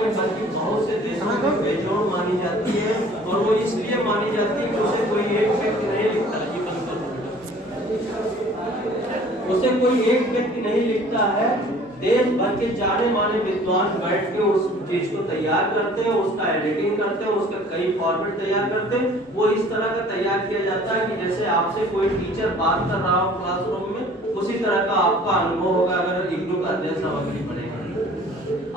में बल्कि बहुत से देशों में बेजोड़ मानी जाती है, और वो इसलिए मानी जाती है कि उसे कोई एक व्यक्ति नहीं लिखता, उसे कोई एक व्यक्ति नहीं लिखता है। देश भर के जाने माने विद्वान बैठ के उस चीज को तैयार करते हैं, उसका एडिटिंग करते हैं, उसका कई फॉर्मेट तैयार करते हैं। वो इस तरह का तैयार किया जाता है कि जैसे आपसे कोई टीचर बात कर रहा हो क्लासरूम में, उसी तरह का आपका अनुभव होगा अगर इग्नू का अध्ययन सामग्री बनेगा।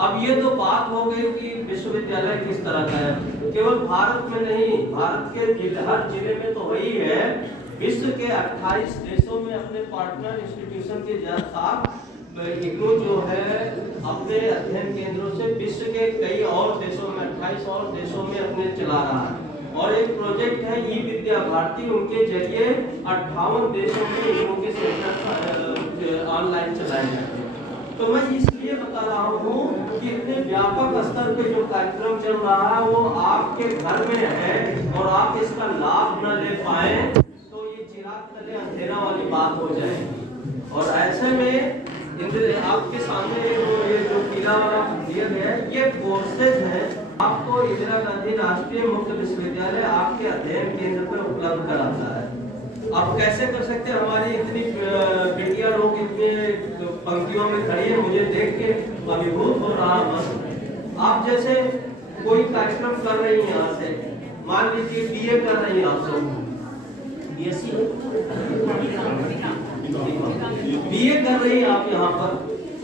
अब ये तो बात हो गई कि विश्वविद्यालय किस तरह का है। केवल भारत में नहीं, भारत के हर जिले में तो वही है। विश्व के 28 देशों में अपने पार्टनर इंस्टीट्यूशन के साथ इग्नू जो है अपने अध्ययन केंद्रों से विश्व के कई और देशों में 28 और देशों में अपने चला रहा है। और एक प्रोजेक्ट है ई विद्या भारती, उनके जरिए 58 देशों में इग्नू के सेंटर ऑनलाइन चलाए जाते हैं। तो मैं इसलिए बता रहा हूँ कि इतने व्यापक स्तर पे जो कार्यक्रम चल रहा है वो आपके घर में है, और आप इसका लाभ न ले पाए तो ये चिराग तले अंधेरा वाली बात हो जाएगी। और ऐसे में आपके सामने ये जो पीला वाला दिया गया है, ये कोर्सेज है आपको इंदिरा गांधी राष्ट्रीय मुक्त विश्वविद्यालय आपके अध्ययन केंद्र पर उपलब्ध कराता है। आप कैसे कर सकते हैं? हमारी इतनी बेटियां लोग इतने पंक्तियों में खड़ी है, मुझे देख के अभिभूत हो रहा बस। आप जैसे कोई कार्यक्रम कर रही हैं, यहाँ से मान लीजिए बीए कर रही हैं आप लोग, बीए कर रही हैं आप यहाँ पर,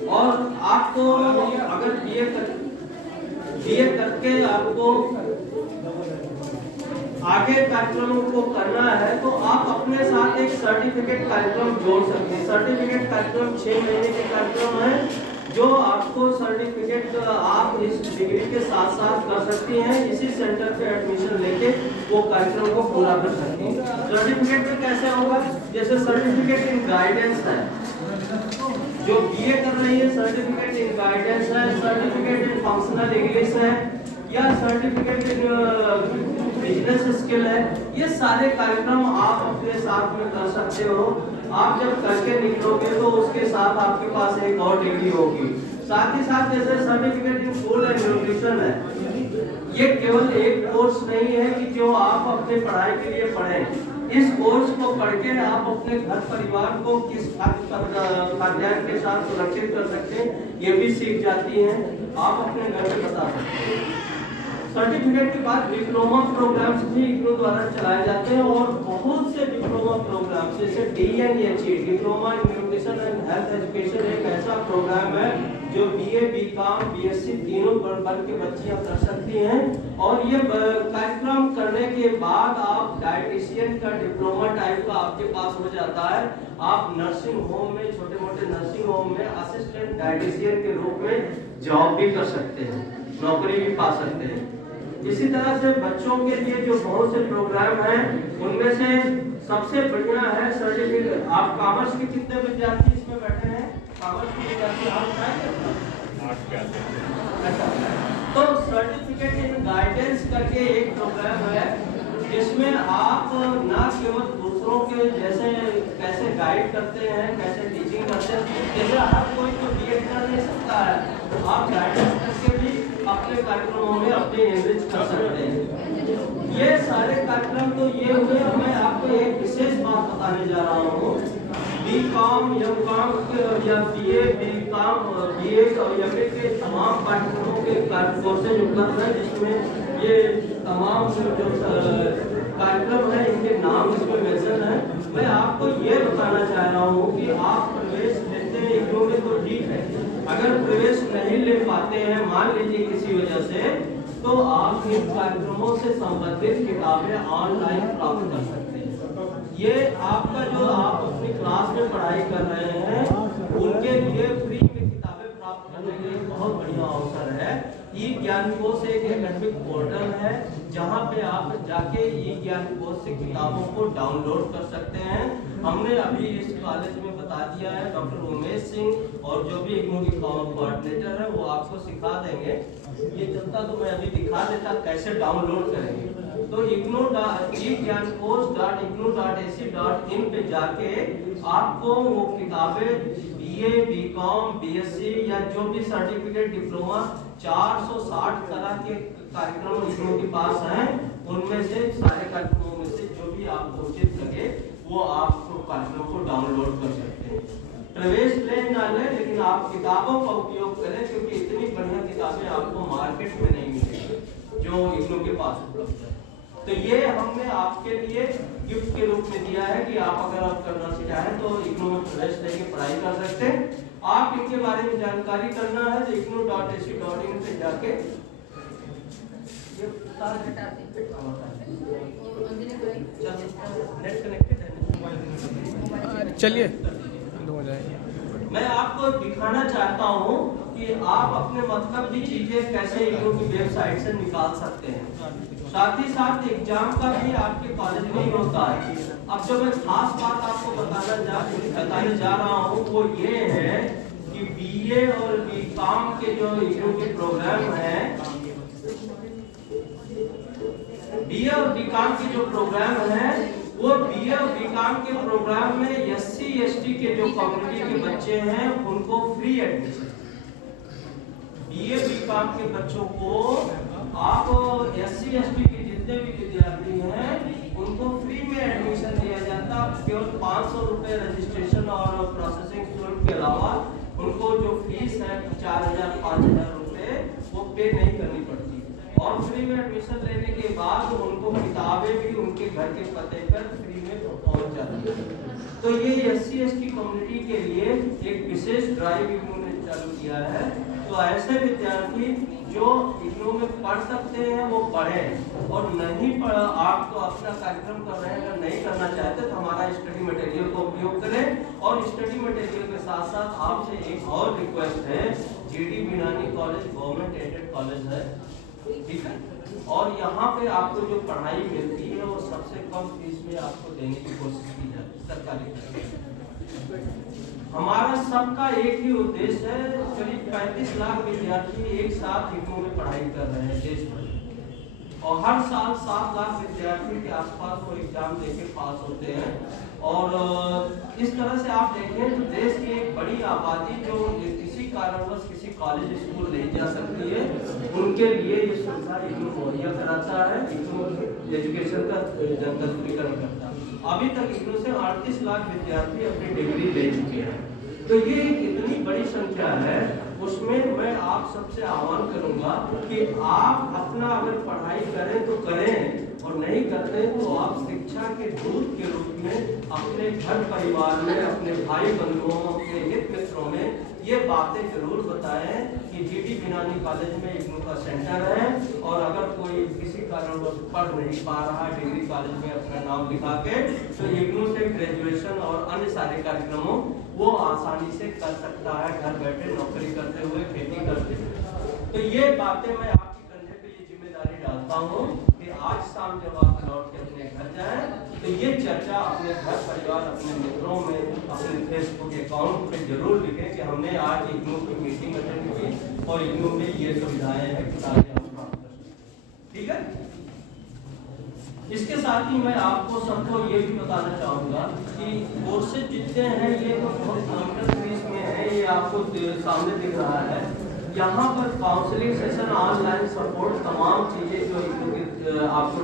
और आपको अगर बीए करके आपको आगे कार्यक्रमों को करना है तो आप अपने साथ एक सर्टिफिकेट कार्यक्रम जोड़ सकते हैं। सर्टिफिकेट कार्यक्रम 6 महीने के कार्यक्रम है, जो आपको सर्टिफिकेट आप इस डिग्री के साथ साथ कर सकती हैं। इसी सेंटर पे एडमिशन लेके वो कार्यक्रम को पूरा कर सकती हैं। सर्टिफिकेट में कैसे होगा? जैसे सर्टिफिकेट इन गाइडेंस है, जो बीए कर रही है सर्टिफिकेट इन गाइडेंस है, सर्टिफिकेट इन फंक्शनल इंग्लिश है, या सर्टिफिकेट इन बिजनेस स्किल है। ये सारे कार्यक्रम आप अपने साथ में कर सकते हो। आप जब करके निकलोगे तो उसके साथ आपके पास एक और डिग्री होगी। साथ ही साथ जैसे certificate in food and nutrition है, ये केवल एक कोर्स नहीं है कि जो आप अपने पढ़ाई के लिए पढ़ें। इस कोर्स को पढ़ के आप अपने घर परिवार को किस खाद्यान्न के साथ सुरक्षित कर सकते हैं ये भी सीख जाती हैं, आप अपने घर में बता सकते हैं। सर्टिफिकेट के बाद डिप्लोमा प्रोग्राम्स भी इग्नू द्वारा चलाए जाते हैं, और बहुत से डिप्लोमा प्रोग्राम्स जैसे DNHE diploma in nutrition and health education एक ऐसा प्रोग्राम है जो BA BCom BSc तीनों वर्ग के बच्चियां कर सकती हैं। और ये कार्यक्रम करने के बाद आप डाइटिशियन का डिप्लोमा टाइप का आपके पास हो जाता है। आप नर्सिंग होम में, छोटे मोटे नर्सिंग होम में असिस्टेंट डाइटिशियन के रूप में जॉब भी कर सकते हैं, नौकरी भी पा सकते हैं। इसी तरह से बच्चों के लिए जो बहुत से प्रोग्राम हैं, उनमें से सबसे बढ़िया है सर्टिफिकेट। आप कॉमर्स के कितने विद्यार्थी इसमें बैठे हैं? कॉमर्स के विद्यार्थी आप तो सर्टिफिकेट इन गाइडेंस करके एक प्रोग्राम है, जिसमें आप ना केवल दूसरों के जैसे कैसे गाइड करते हैं, कैसे टीचिंग करते हैं, जैसे हर कोई तो बीएड कर नहीं सकता है, आप गाइडेंस करके भी अपने कार्यक्रमों में अपने एनरिच कर सकते हैं। ये सारे कार्यक्रम तो ये हुए। मैं आपको एक विशेष बात बताने जा रहा हूँ। BCom MCom या BA BCom BA और MA के तमाम पाठ्यक्रमों के कोर्सेज उपलब्ध हैं, जिसमें ये तमाम जो कार्यक्रम है इनके नाम इसमें मेंशन है। मैं आपको ये बताना चाह रहा हूँ कि आप प्रवेश लेते हैं इग्नू में तो ठीक है, अगर प्रवेश नहीं ले पाते हैं मान लीजिए किसी वजह से, तो आप इन कार्यक्रमों से संबंधित किताबें ऑनलाइन प्राप्त कर सकते हैं। ये आपका जो आप अपनी क्लास में पढ़ाई कर रहे हैं उनके लिए फ्री में किताबें प्राप्त करने के लिए बहुत बढ़िया अवसर है। ई ज्ञान कोश एक एकेडमिक पोर्टल है जहाँ पे आप जाके ई ज्ञान कोश से किताबों को डाउनलोड कर सकते हैं। हमने अभी इस कॉलेज में बता दिया है, डॉक्टर उमेश सिंह और जो भी इग्नू की कोऑर्डिनेटर है वो आपको सिखा देंगे। ये चलता तो मैं अभी दिखा देता कैसे डाउनलोड करेंगे। तो igyankosh.ignu.ac.in पे जाके आपको वो किताबें बीए, बीकॉम, बीएससी या जो भी सर्टिफिकेट डिप्लोमा 460 तरह के कार्यक्रम इग्नू के पास हैं, उनमें से सारे कार्यक्रमों में से जो भी आपको उचित लगे वो आप कार्यक्रम को डाउनलोड कर सकते हैं। प्रवेश लें ना लें, लेकिन आप किताबों का उपयोग करें, क्योंकि इतनी बढ़िया किताबें आपको मार्केट में नहीं मिलेगी जो इग्नू के पास उपलब्ध है। तो ये हमने आपके लिए गिफ्ट के रूप में दिया है कि आप अगर आप करना चाहें तो इग्नू में प्रवेश लेके पढ़ाई कर सकते हैं। आप इनके बारे में जानकारी करना है तो ignu.ac.in पे जाके नेट कनेक्टेड है, चलिए हो जाएगा। मैं आपको दिखाना चाहता हूँ कि आप अपने मतलब की चीजें कैसे इग्नू की वेबसाइट से निकाल सकते हैं। साथ ही साथ एग्जाम का भी आपके कॉलेज में ही होता है। अब जो मैं खास बात आपको बताने जा रहा हूँ वो ये है कि बीए और बीकॉम के जो इग्नू के प्रोग्राम हैं, बीए और बीकॉम के जो प्रोग्राम हैं वो बीए और बीकॉम के प्रोग्राम में एससी एसटी के जो कम्युनिटी के बच्चे हैं उनको फ्री एडमिशन, बीए बीकॉम के बच्चों को आप एससी एसटी के जितने भी विद्यार्थी हैं उनको फ्री में एडमिशन दिया जाता। केवल 500 रुपए रजिस्ट्रेशन और प्रोसेसिंग शुल्क के अलावा उनको जो फीस है 4000-5000 रुपए वो पे नहीं करनी पड़ती और फ्री में एडमिशन लेने के बाद उनको किताबें भी उनके घर के पते पर फ्री में पहुंच जाती है। तो ये एससी एसटी कम्युनिटी के लिए एक विशेष ड्राइव इग्नू ने चालू किया है। तो ऐसे विद्यार्थी जो इग्नू में पढ़ सकते हैं वो पढ़ें, और नहीं पढ़ा आप तो अपना कार्यक्रम कर रहे हैं, अगर नहीं करना चाहते तो हमारा स्टडी मटेरियल का उपयोग करें। और स्टडी मटेरियल के साथ साथ आपसे एक और रिक्वेस्ट है, जीडी बिनानी कॉलेज गवर्नमेंट एडेड कॉलेज है, ठीक है, और यहाँ पे आपको जो पढ़ाई मिलती है वो सबसे कम फीस में आपको देने की कोशिश की जाती है सरकारी। हमारा सबका एक ही उद्देश्य है, करीब 35 लाख विद्यार्थी एक साथ इग्नू में पढ़ाई कर रहे हैं देश भर, और हर साल 7 लाख विद्यार्थी के आसपास वो एग्जाम देके पास होते हैं। और इस तरह से आप देखें तो देश की एक बड़ी आबादी जो किसी कारणवश किसी कॉलेज स्कूल नहीं जा सकती है, उनके लिए ये सुविधा इग्नू मुहैया कराता है। इग्नू एजुकेशन का जनकत्रीकरण करता है। अभी तक इग्नू से 38 लाख विद्यार्थी अपनी डिग्री ले चुके हैं। तो ये एक इतनी बड़ी संख्या है, उसमें मैं आप सबसे आह्वान करूंगा कि आप अपना अगर पढ़ाई करें तो करें, और नहीं करते तो आप शिक्षा के दूत के रूप में अपने घर परिवार में, अपने भाई बंधुओं, अपने हित मित्रों में ये बातें जरूर बताएं कि जीडी बिनानी कॉलेज में इग्नू का सेंटर है, और अगर कोई किसी कारणवश पढ़ नहीं पा रहा है डिग्री कॉलेज में अपना नाम लिखा के, तो इग्नू से ग्रेजुएशन और अन्य सारे कार्यक्रमों वो आसानी से कर सकता है, घर बैठे नौकरी करते हुए, खेती करते हुए। तो ये बातें मैं आपके कंधे पे ये जिम्मेदारी डालता हूँ कि आज शाम जब आप लौट के अपने घर जाएं तो ये चर्चा अपने घर परिवार, अपने मित्रों में, अपने फेसबुक अकाउंट पे जरूर लिखें कि हमने आज इग्नू की मीटिंग अटेंड की और इग्नू में ये सुविधाएं हैं कि सारे हम प्राप्त कर सकते। ठीक है, इसके साथ ही मैं आपको सबको ये भी बताना चाहूँगा कि कोर्सेज जितने हैं ये तो बहुत नॉमिनल फीस में है, ये आपको सामने दिख रहा है। यहाँ पर काउंसलिंग सेशन, ऑनलाइन सपोर्ट, तमाम चीज़ें जो आपको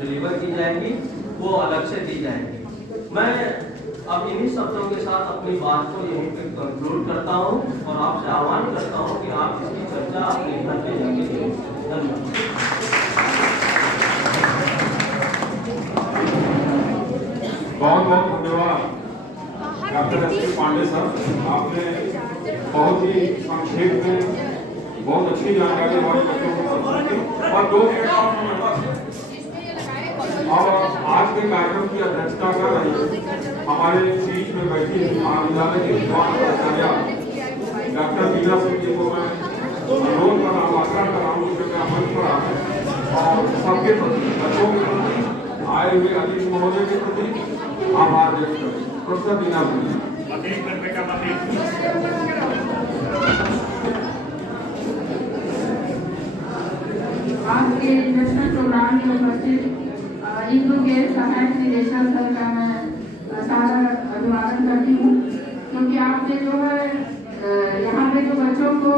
डिलीवर की जाएंगी वो अलग से दी जाएंगी। मैं अब इन्हीं शब्दों के साथ अपनी बात को यहीं पे कंक्लूड करता हूँ और आपसे आह्वान करता हूँ कि आप इसकी चर्चा अपने घर पे जाके करें। धन्यवाद। बहुत बहुत धन्यवाद डॉक्टर एस पांडे सर, आपने बहुत ही संक्षेप में बहुत अच्छी जानकारी हमारे बच्चों को प्रदान की। और 2 मिनट और समय बस, और आज के कार्यक्रम की अध्यक्षता कर रही हमारे बीच में बैठी महाविद्यालय की विद्वान आचार्य डॉक्टर बीना सिंह जी को मैं अनुरोध कर रहा हूँ, आग्रह कर रहा हूँ कि मंच पर आए और सबके प्रति, बच्चों के प्रति, आए हुए अतिथि महोदय के प्रति आभार व्यक्त करें। प्रोफेसर बीना सिंह। आज के नेशनल प्रोग्राम में उपस्थित इग्नू के सहायक निदेशक सर का मैं सारा अभिवादन करती हूँ, क्योंकि आपने जो है हमारे जो बच्चों को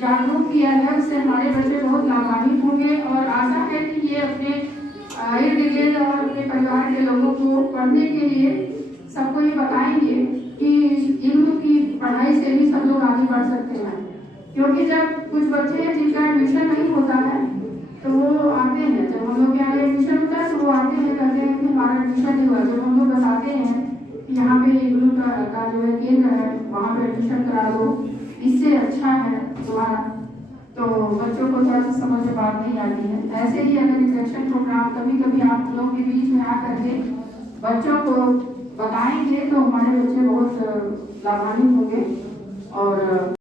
जागरूक किया है उससे हमारे बच्चे बहुत लाभान्वित होंगे और आशा है कि ये अपने इर्द गिर्द और अपने परिवार के लोगों को पढ़ने के लिए सबको ये बताएंगे कि इग्नू की पढ़ाई से भी सब लोग आगे बढ़ सकते हैं। क्योंकि जब कुछ बच्चे हैं जिनका एडमिशन नहीं होता है तो वो आते हैं, जब हम लोग के यहाँ एडमिशन होता है तो वो आते हैं, कहते हैं कि हमारा एडमिशन नहीं हुआ। जब हम लोग बताते हैं कि यहाँ पे इग्नू का जो है केंद्र है वहाँ पे एडमिशन करा दो, इससे अच्छा है तुम्हारा, तो बच्चों को थोड़ा सा समझ में बात नहीं आती है। ऐसे ही अगर इंजेक्शन प्रोग्राम कभी कभी आप लोगों के बीच में आकर के बच्चों को बताएंगे तो हमारे बच्चे बहुत लाभान्वित होंगे और